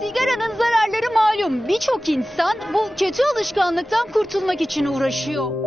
Sigaranın zararları malum. Birçok insan bu kötü alışkanlıktan kurtulmak için uğraşıyor.